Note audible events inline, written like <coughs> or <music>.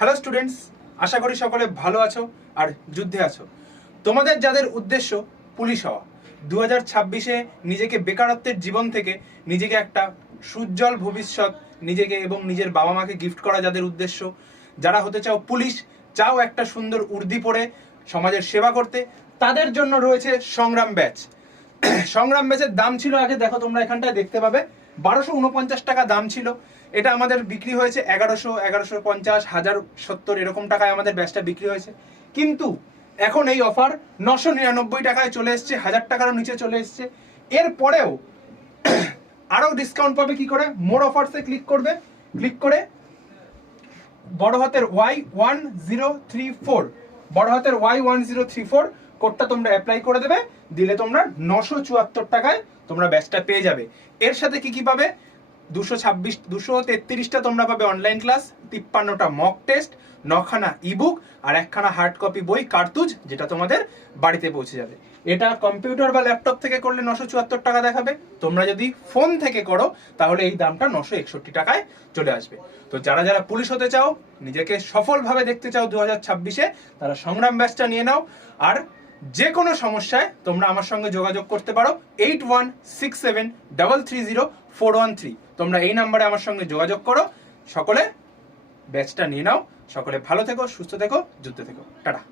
Hello students আশা করি সকলে ভালো আছো আর যুদ্ধে আছো। তোমাদের যাদের উদ্দেশ্য পুলিশ হওয়া দু হাজার ছাব্বিশে নিজেকে বেকারত্বের জীবন থেকে নিজেকে একটা সুজ্জ্বল ভবিষ্যৎ, নিজেকে এবং নিজের বাবা মাকে গিফট করা যাদের উদ্দেশ্য, যারা হতে চাও পুলিশ, চাও একটা সুন্দর উর্দি পরে সমাজের সেবা করতে, তাদের জন্য রয়েছে সংগ্রাম ব্যাচ। <coughs> সংগ্রাম ব্যাচের দাম ছিল আগে, দেখো তোমরা এখানটায় দেখতে পাবে। বারোশো উনপঞ্চাশ টাকা দাম ছিল। এটা আমাদের বিক্রি হয়েছে এগারোশো এগারোশো পঞ্চাশ, হাজার সত্তর, এরকম টাকায় আমাদের ব্যাচটা বিক্রি হয়েছে। কিন্তু এখন এই অফার নশো নিরানব্বই টাকায় চলে এসছে, হাজার টাকারও নিচে চলে এসছে। এরপরেও আরও ডিসকাউন্ট পাবে কি করে? মোর অফার্সে ক্লিক করবে। ক্লিক করে বড় হাতের Y one zero three four বড় হাতের Y one zero three four কোডটা তোমরা অ্যাপ্লাই করে দেবে, দিলে তোমরা নশো চুয়াত্তর টাকায় তোমরা ব্যাচটা পেয়ে যাবে। এর সাথে কি কি পাবে? দুশো ছাব্বিশ, দুশো তেত্রিশটা তোমরা পাবে অনলাইন ক্লাস তিপ্পান্নটা মক টেস্ট নখানা ইবুক আর একখানা হার্ড কপি বই কার্তুজ যেটা তোমাদের বাড়িতে পৌঁছে যাবে। এটা কম্পিউটার বা ল্যাপটপ থেকে করলে নশো চুয়াত্তর টাকা দেখাবে। তোমরা যদি ফোন থেকে করো, তাহলে এই দামটা নশো একষট্টি টাকায় চলে আসবে। তো যারা যারা পুলিশ হতে চাও, নিজেকে সফলভাবে দেখতে চাও দু হাজার ছাব্বিশে, তারা সংগ্রাম ব্যাচটা নিয়ে নাও। আর যে কোনো সমস্যায় তোমরা আমার সঙ্গে যোগাযোগ করতে পারো eight one six seven double three zero four one three তোমরা এই নাম্বারে আমার সঙ্গে যোগাযোগ করো। সকলে ব্যাচটা নিয়ে নাও। সকলে ভালো থেকো, সুস্থ থেকো যুদ্ধ থেকো। টাটা।